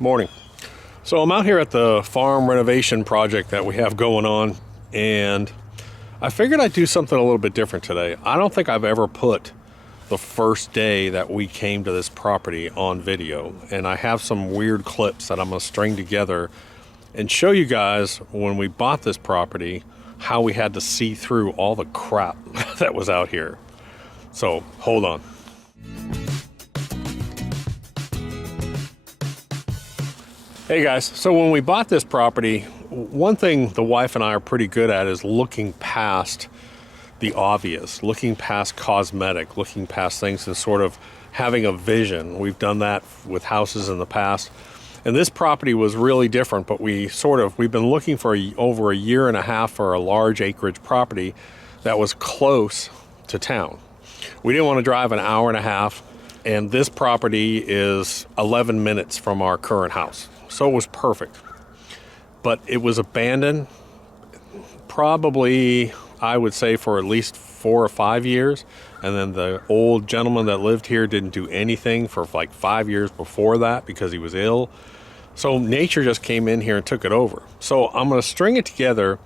Morning. So I'm out here at the farm renovation project that we have going on, and I figured I'd do something a little bit different today. I don't think I've ever put the first day that we came to this property on video, and I have some weird clips that I'm going to string together and show you guys when we bought this property how we had to see through all the crap that was out here. So hold on. Hey guys, so when we bought this property, one thing the wife and I are pretty good at is looking past the obvious, looking past cosmetic, looking past things and sort of having a vision. We've done that with houses in the past. And this property was really different, but we've been looking for over a year and a half for a large acreage property that was close to town. We didn't want to drive an hour and a half, and this property is 11 minutes from our current house. So it was perfect, but it was abandoned probably, I would say, for at least 4 or 5 years. And then the old gentleman that lived here didn't do anything for like 5 years before that because he was ill. So nature just came in here and took it over. So I'm going to string it together.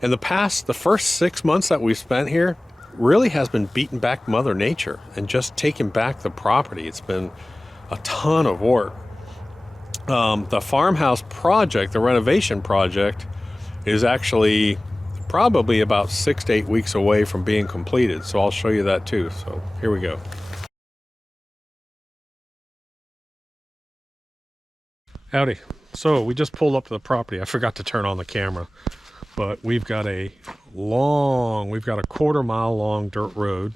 And the first 6 months that we've spent here really has been beating back Mother Nature and just taking back the property. It's been a ton of work. The farmhouse project, the renovation project, is actually probably about 6 to 8 weeks away from being completed. So I'll show you that too. So here we go. Howdy. So we just pulled up to the property. I forgot to turn on the camera, but we've got a 1/4 mile long dirt road.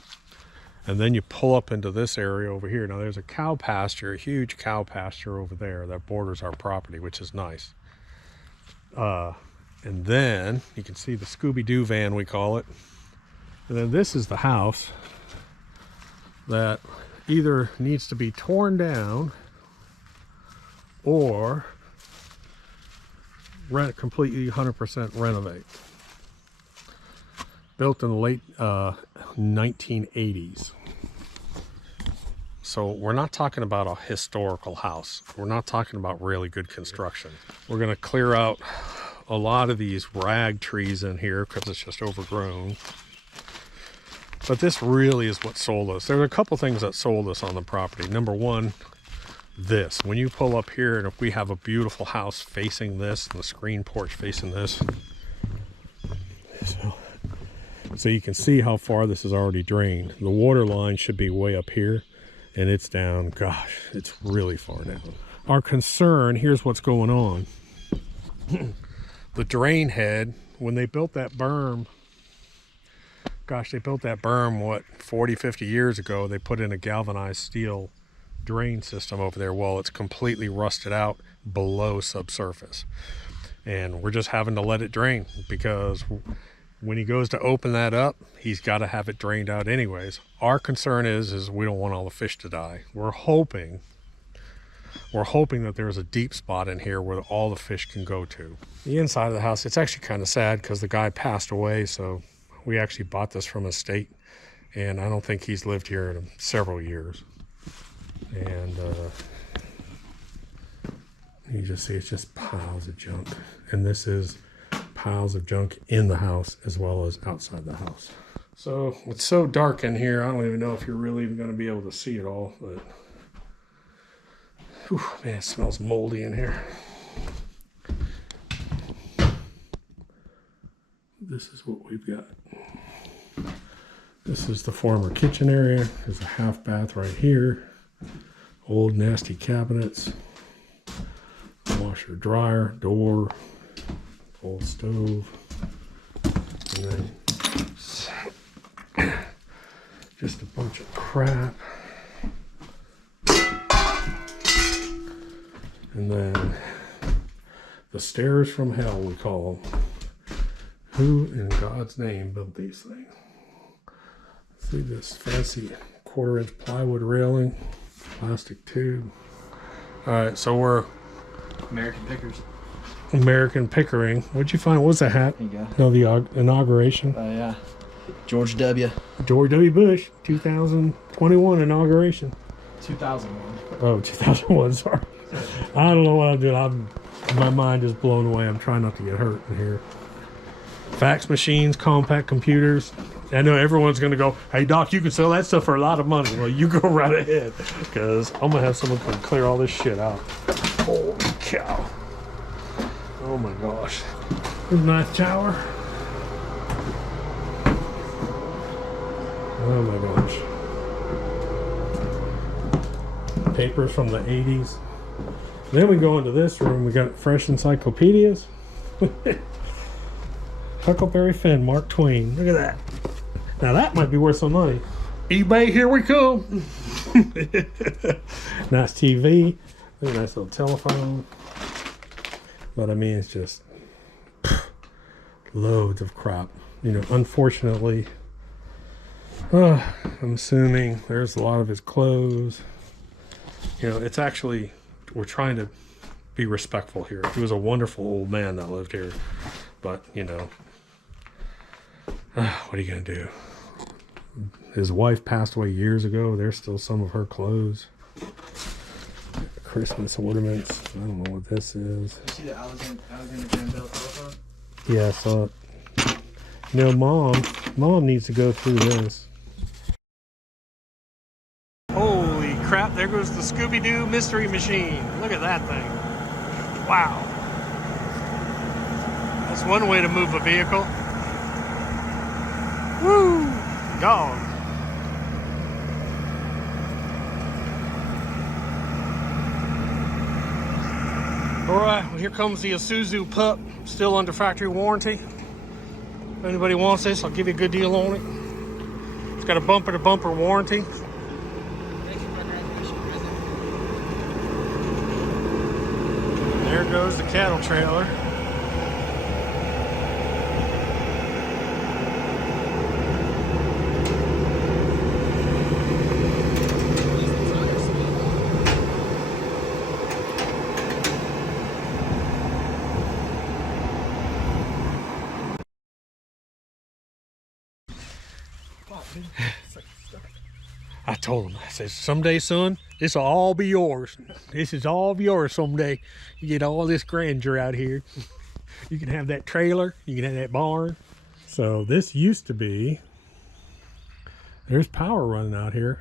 And then you pull up into this area over here. Now there's a cow pasture, a huge cow pasture over there that borders our property, which is nice. And then you can see the Scooby-Doo van, we call it. And then this is the house that either needs to be torn down or completely 100% renovate. Built in the late 1980s. So we're not talking about a historical house. We're not talking about really good construction. We're going to clear out a lot of these rag trees in here because it's just overgrown. But this really is what sold us. There were a couple things that sold us on the property. Number one, this. When you pull up here, and if we have a beautiful house facing this, and the screen porch facing this, so you can see how far this is already drained. The water line should be way up here, and it's down. Gosh, it's really far down. Our concern, here's what's going on. The drain head, when they built that berm, gosh, they built that berm, what, 40, 50 years ago. They put in a galvanized steel drain system over there. Well, it's completely rusted out below subsurface. And we're just having to let it drain because when he goes to open that up, he's got to have it drained out anyways. Our concern is we don't want all the fish to die. We're hoping that there's a deep spot in here where all the fish can go to. The inside of the house, it's actually kind of sad because the guy passed away, so we actually bought this from his estate, and I don't think he's lived here in several years. And you just see it's just piles of junk. And this is piles of junk in the house as well as outside the house. So it's so dark in here, I don't even know if you're really even going to be able to see it all, but whew, man, it smells moldy in here. This is what we've got. This is the former kitchen area. There's a half bath right here. Old nasty cabinets, washer dryer, door, old stove, and then just a bunch of crap. And then the stairs from hell, we call them. Who in God's name built these things? See this fancy 1/4-inch plywood railing, plastic tube. All right, so we're American Pickering. What'd you find? What's that hat? There you go. No, the inauguration. Oh, yeah. George W. George W. Bush, 2021 inauguration. 2001. Oh, 2001, sorry. I don't know what I'm doing. My mind is blown away. I'm trying not to get hurt in here. Fax machines, compact computers. I know everyone's going to go, hey, Doc, you can sell that stuff for a lot of money. Well, you go right ahead, because I'm going to have someone come clear all this shit out. Holy cow. Oh, my gosh. Here's a nice shower. Oh, my gosh. Papers from the 80s. Then we go into this room. We got fresh encyclopedias. Huckleberry Finn, Mark Twain. Look at that. Now that might be worth some money. eBay, here we come. Nice TV. A nice little telephone. But I mean, it's just loads of crap. You know, unfortunately, I'm assuming there's a lot of his clothes. You know, it's actually, we're trying to be respectful here. He was a wonderful old man that lived here. But, you know, what are you going to do? His wife passed away years ago. There's still some of her clothes. Christmas ornaments. I don't know what this is. You see the Alexander Graham Bell telephone? Yeah, I saw it. You know, Mom needs to go through this. Holy crap, there goes the Scooby-Doo mystery machine. Look at that thing. Wow. That's one way to move a vehicle. Woo! Dog. Alright, well, here comes the Isuzu pup, still under factory warranty. If anybody wants this, I'll give you a good deal on it. It's got a bumper-to-bumper warranty. There goes the cattle trailer. I told him, I said, someday, son, this will all be yours. This is all yours someday. You get all this grandeur out here. You can have that trailer. You can have that barn. So this used to be, there's power running out here.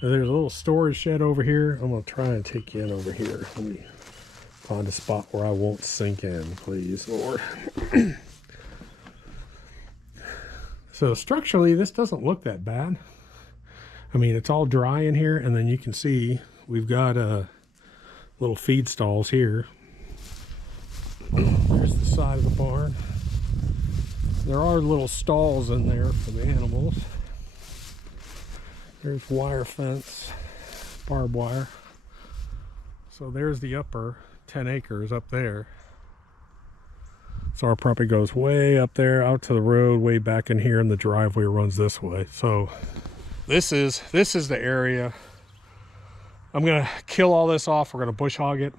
There's a little storage shed over here. I'm going to try and take you in over here. Let me find a spot where I won't sink in, please, Lord. So structurally, this doesn't look that bad. I mean, it's all dry in here, and then you can see we've got little feed stalls here. There's the side of the barn. There are little stalls in there for the animals. There's wire fence, barbed wire. So there's the upper 10 acres up there. So our property goes way up there, out to the road, way back in here, and the driveway runs this way. So this is the area. I'm gonna kill all this off. We're gonna bush hog it.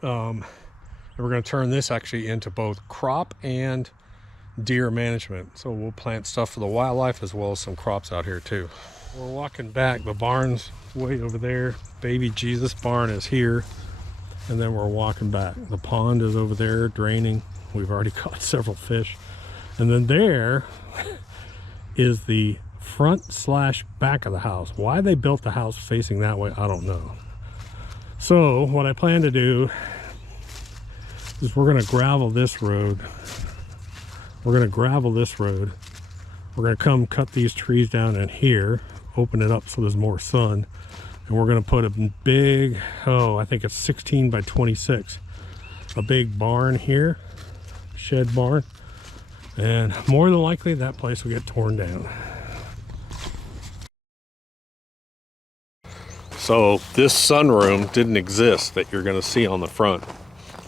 And we're gonna turn this actually into both crop and deer management. So we'll plant stuff for the wildlife as well as some crops out here too. We're walking back. The barn's way over there. Baby Jesus barn is here. And then we're walking back. The pond is over there draining. We've already caught several fish. And then there is the front / back of the house. Why they built the house facing that way, I don't know. So what I plan to do is we're going to gravel this road. We're going to gravel this road. We're going to come cut these trees down in here, open it up so there's more sun. And we're going to put a big, I think it's 16 by 26, a big barn here, shed barn. And more than likely that place will get torn down. So this sunroom didn't exist that you're going to see on the front.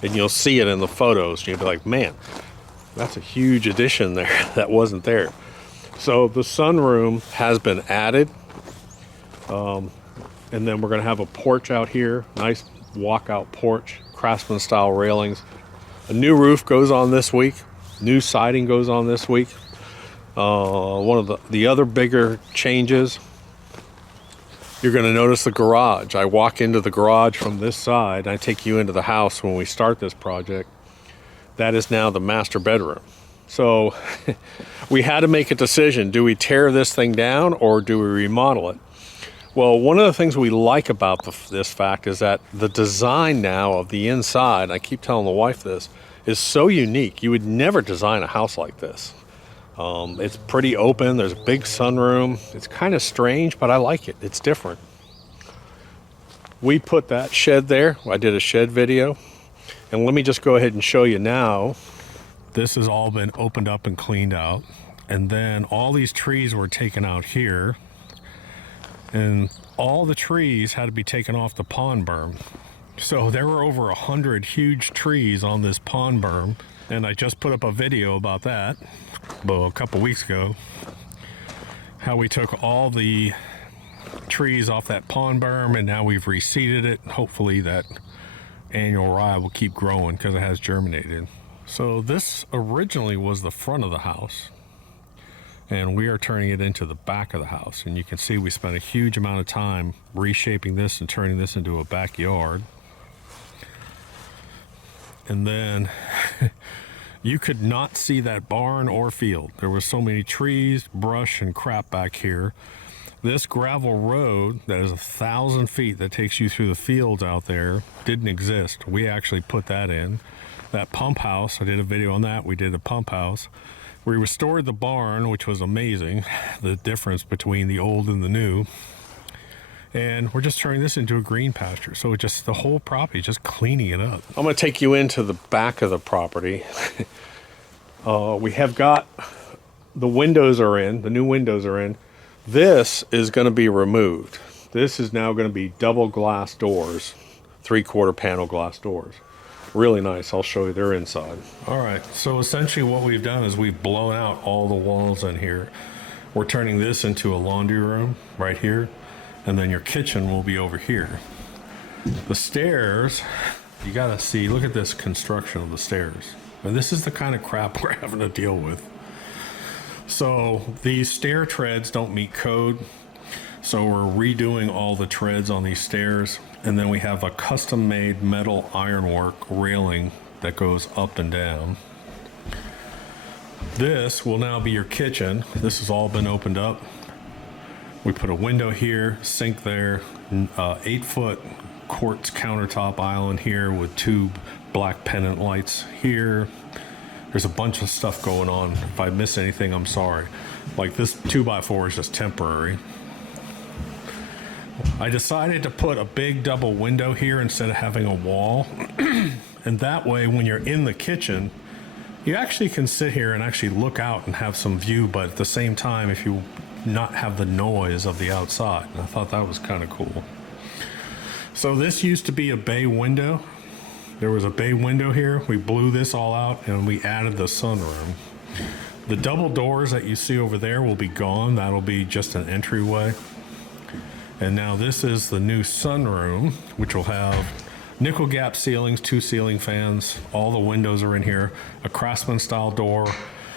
And you'll see it in the photos. You'll be like, man, that's a huge addition there that wasn't there. So the sunroom has been added. And then we're going to have a porch out here. Nice walkout porch. Craftsman style railings. A new roof goes on this week. New siding goes on this week. One of the other bigger changes You're going to notice the garage. I walk into the garage from this side. I take you into the house when we start this project. That is now the master bedroom. So we had to make a decision. Do we tear this thing down or do we remodel it? Well, one of the things we like about this fact is that the design now of the inside, I keep telling the wife this, is so unique. You would never design a house like this. It's pretty open. There's a big sunroom. It's kind of strange, but I like it. It's different. We put that shed there. I did a shed video. And let me just go ahead and show you now. This has all been opened up and cleaned out. And then all these trees were taken out here. And all the trees had to be taken off the pond berm. So there were over 100 huge trees on this pond berm. And I just put up a video about that a couple weeks ago, how we took all the trees off that pond berm and now we've reseeded it. Hopefully that annual rye will keep growing because it has germinated. So this originally was the front of the house and we are turning it into the back of the house, and you can see we spent a huge amount of time reshaping this and turning this into a backyard. And then you could not see that barn or field. There were so many trees, brush, and crap back here. This gravel road that is 1,000 feet that takes you through the fields out there didn't exist. We actually put that in. That pump house, I did a video on that. We did a pump house. We restored the barn, which was amazing, the difference between the old and the new. And we're just turning this into a green pasture. So it just, the whole property, just cleaning it up. I'm gonna take you into the back of the property. We have got, the windows are in, the new windows are in. This is gonna be removed. This is now gonna be double glass doors, 3/4 panel glass doors. Really nice. I'll show you their inside. All right, so essentially what we've done is we've blown out all the walls in here. We're turning this into a laundry room right here. And then your kitchen will be over here. The stairs, you gotta see, look at this construction of the stairs. And this is the kind of crap we're having to deal with. So these stair treads don't meet code. So we're redoing all the treads on these stairs. And then we have a custom made metal ironwork railing that goes up and down. This will now be your kitchen. This has all been opened up. We put a window here, sink there, 8-foot quartz countertop island here with 2 black pendant lights here. There's a bunch of stuff going on. If I miss anything, I'm sorry. Like this 2x4 is just temporary. I decided to put a big double window here instead of having a wall. And that way, when you're in the kitchen, you actually can sit here and actually look out and have some view, but at the same time, if you not have the noise of the outside. And I thought that was kind of cool. So this used to be a bay window. There was a bay window here. We blew this all out and we added the sunroom. The double doors that you see over there will be gone. That'll be just an entryway. And now this is the new sunroom, which will have nickel gap ceilings, 2 ceiling fans. All the windows are in here. A Craftsman style door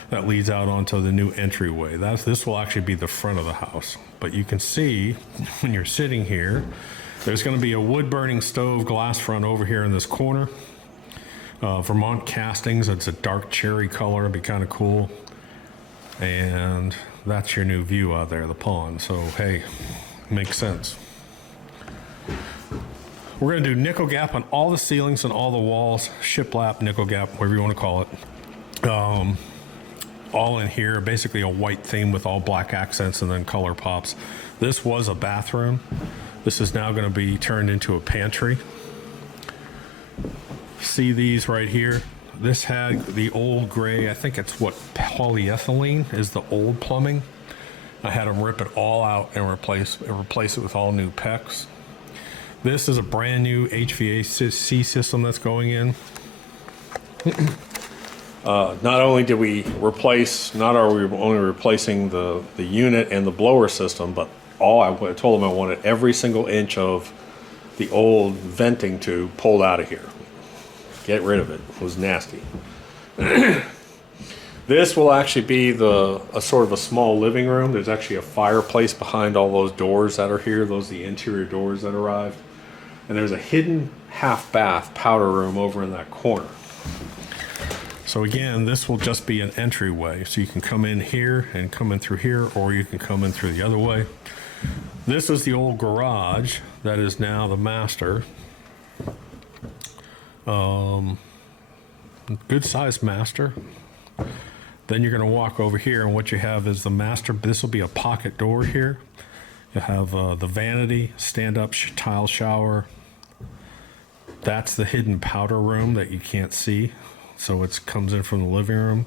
that leads out onto the new entryway. This will actually be the front of the house. But you can see when you're sitting here, there's gonna be a wood burning stove glass front over here in this corner. Vermont castings, it's a dark cherry color, it'd be kind of cool. And that's your new view out there, the pond. So hey, makes sense. We're gonna do nickel gap on all the ceilings and all the walls, shiplap, nickel gap, whatever you wanna call it. All in here, basically a white theme with all black accents and then color pops. This was a bathroom. This is now gonna be turned into a pantry. See these right here? This had the old gray, I think it's what, polyethylene is the old plumbing. I had them rip it all out and replace it with all new PEX. This is a brand new HVAC system that's going in. Not only did we replace, not are we only replacing the unit and the blower system, but I told them I wanted every single inch of the old venting tube pulled out of here. Get rid of it. It was nasty. This will actually be a sort of a small living room. There's actually a fireplace behind all those doors that are here. Those are the interior doors that arrived. And there's a hidden half bath powder room over in that corner. So again, this will just be an entryway. So you can come in here and come in through here, or you can come in through the other way. This is the old garage that is now the master. Good sized master. Then you're going to walk over here, and what you have is the master. This will be a pocket door here. You have the vanity, stand-up tile shower. That's the hidden powder room that you can't see. So it comes in from the living room,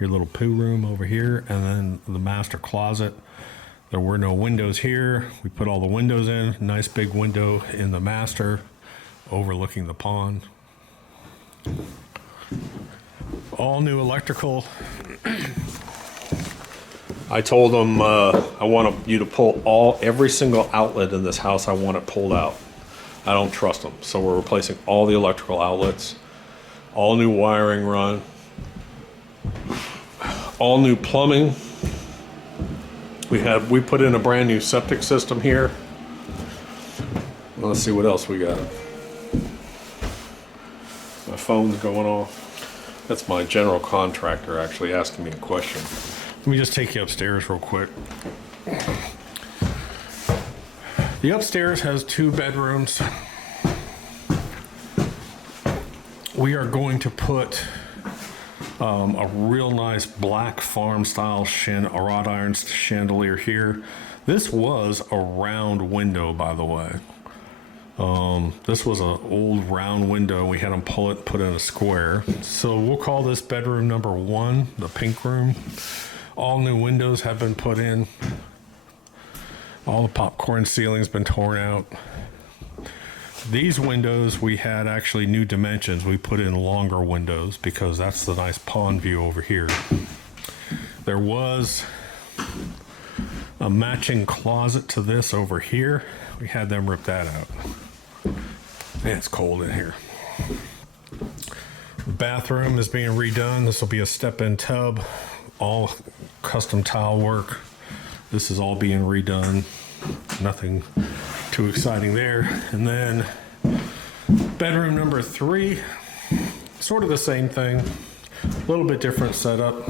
your little poo room over here, and then the master closet. There were no windows here. We put all the windows in. Nice big window in the master overlooking the pond. All new electrical. I told them I want you to pull every single outlet in this house. I want it pulled out. I don't trust them. So we're replacing all the electrical outlets, all new wiring run, all new plumbing. We put in a brand new septic system here. Let's see what else we got. My phone's going off. That's my general contractor actually asking me a question. Let me just take you upstairs real quick. The upstairs has 2 bedrooms. We are going to put a real nice black farm style wrought iron chandelier here. This was a round window, by the way. This was an old round window. We had them pull it, put in a square. So we'll call this bedroom number 1, the pink room. All new windows have been put in. All the popcorn ceiling's been torn out. These windows, we had actually new dimensions. We put in longer windows because that's the nice pond view over here. There was a matching closet to this over here. We had them rip that out. Man, it's cold in here. The bathroom is being redone. This will be a step-in tub, all custom tile work. This is all being redone. Nothing too exciting there. And then bedroom number 3, sort of the same thing, a little bit different setup.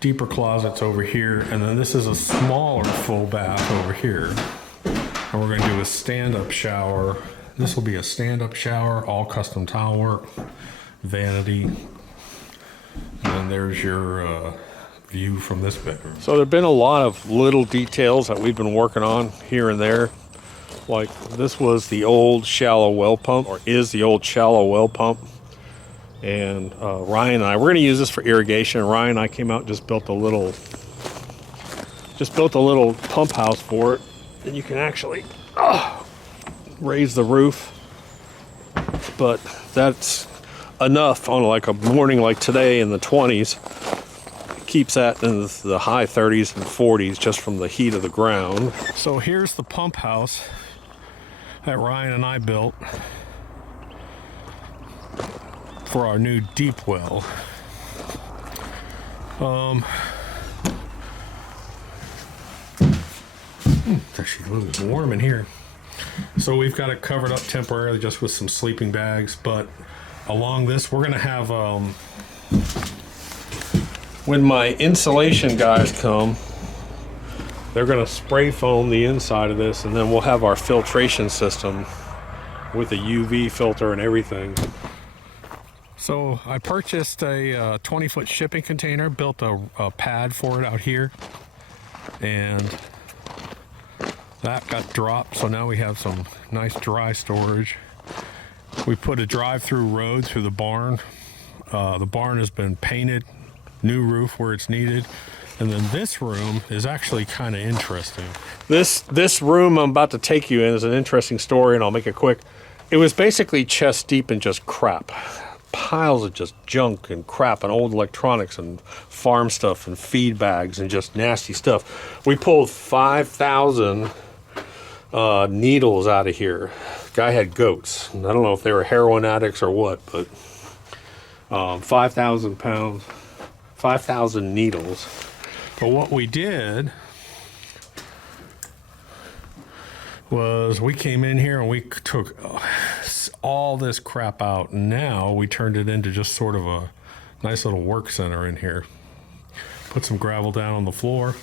Deeper closets over here, and then this is a smaller full bath over here. And we're going to do a stand-up shower. This will be a stand-up shower, all custom tile work, vanity. And then there's your view from this bedroom. So there have been a lot of little details that we've been working on here and there. Like this was the old shallow well pump, or is the old shallow well pump. And Ryan and I, we're going to use this for irrigation. Ryan and I came out and just built a little pump house for it. And you can actually raise the roof. But that's enough on like a morning like today in the 20s. It keeps that in the high 30s and 40s just from the heat of the ground. So here's the pump house that Ryan and I built for our new deep well. It's actually a little bit warm in here. So we've got it covered up temporarily just with some sleeping bags, but along this we're gonna have when my insulation guys come, they're gonna spray foam the inside of this, and then we'll have our filtration system with a UV filter and everything. So I purchased a 20-foot shipping container, built a pad for it out here, and that got dropped, so now we have some nice dry storage. We put a drive-through road through the barn. The barn has been painted, new roof where it's needed. And then this room is actually kind of interesting. This room I'm about to take you in is an interesting story, and I'll make it quick. It was basically chest deep in just crap. Piles of just junk and crap and old electronics and farm stuff and feed bags and just nasty stuff. We pulled 5,000 needles out of here. Guy had goats. I don't know if they were heroin addicts or what, but 5,000 pounds, 5,000 needles. But what we did was we came in here and we took all this crap out, and now we turned it into just sort of a nice little work center in here. Put some gravel down on the floor,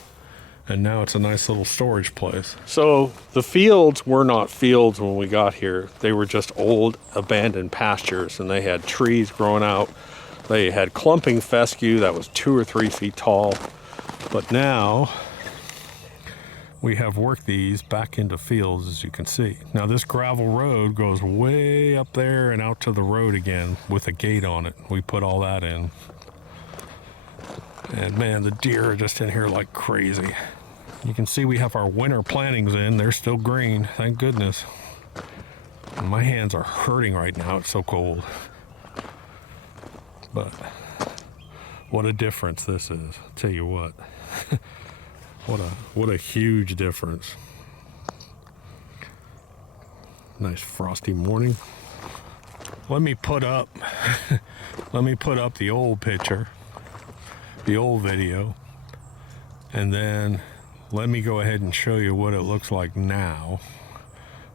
and now it's a nice little storage place. So the fields were not fields when we got here. They were just old abandoned pastures, and they had trees growing out. They had clumping fescue that was 2 or 3 feet tall. But now we have worked these back into fields, as you can see. Now this gravel road goes way up there and out to the road again with a gate on it. We put all that in. And man, the deer are just in here like crazy. You can see we have our winter plantings in. They're still green, thank goodness. And my hands are hurting right now, it's so cold. But what a difference this is, I'll tell you what. What a huge difference. Nice frosty morning. Let me put up the old picture, the old video, and then let me go ahead and show you what it looks like now.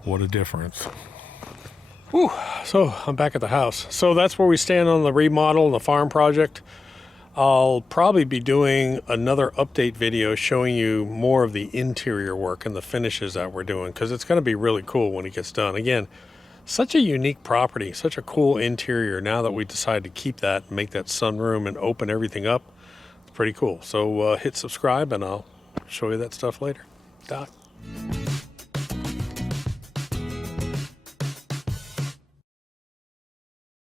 What a difference. Whew. So I'm back at the house. So that's where we stand on the remodel and the farm project. I'll probably be doing another update video showing you more of the interior work and the finishes that we're doing, because it's going to be really cool when it gets done. Again, such a unique property, such a cool interior. Now that we decided to keep that, make that sunroom and open everything up, it's pretty cool. So hit subscribe and I'll show you that stuff later. Doc.